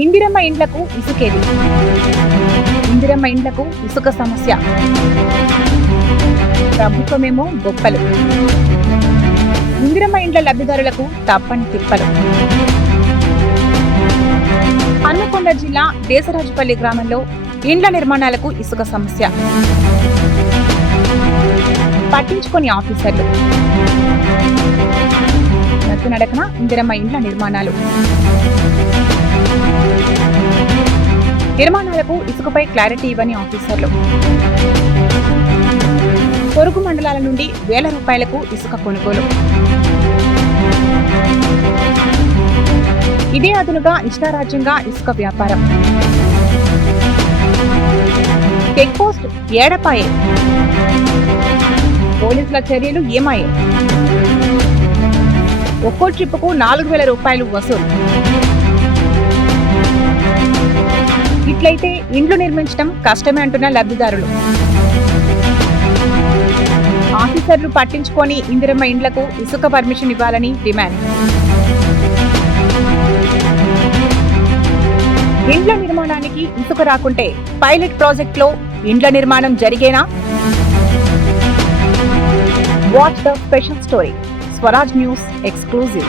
ఇందిరమ్మ ఇండ్లకు ఇసుకేది? ఇందిరమ్మ ఇండ్లకు ఇసుక సమస్య. ప్రభుత్వమేమో గొప్పలు. ఇందిరమ్మ ఇండ్ల లబ్ధిదారులకు తప్పని తిప్పలు. హన్మకొండ జిల్లా దేశరాజుపల్లి గ్రామంలో ఇండ్ల నిర్మాణాలకు ఇసుక సమస్య. పట్టించుకొని ఆఫీసర్లు. నడకన ఇందిరమ్మ ఇండ్ల నిర్మాణాలకు ఇసుకపై క్లారిటీ ఇవ్వని ఆఫీసర్లు. పొరుగు మండలాల నుండి వేల రూపాయలకు ఇసుక కొనుగోలు. ఇదే అదునుగా ఇష్టారాజ్యంగా ఇసుక వ్యాపారం. చెక్ పోస్ట్ ఏడపాయే. పోలీసుల చర్యలు ఏమాయే? ఒక్కో ట్రిప్పుకు 4,000 రూపాయలు వసూలు. ఇట్లయితే ఇండ్లు నిర్మించడం కష్టమే అంటున్న లబ్ధిదారులు. ఆఫీసర్లు పట్టించుకొని ఇందిరమ్మ ఇండ్లకు ఇసుక పర్మిషన్ ఇవ్వాలని డిమాండ్. ఇండ్ల నిర్మాణానికి ఇసుక రాకుంటే పైలట్ ప్రాజెక్టులో ఇండ్ల నిర్మాణం జరిగేనా? Watch the special story. Swaraj news exclusive.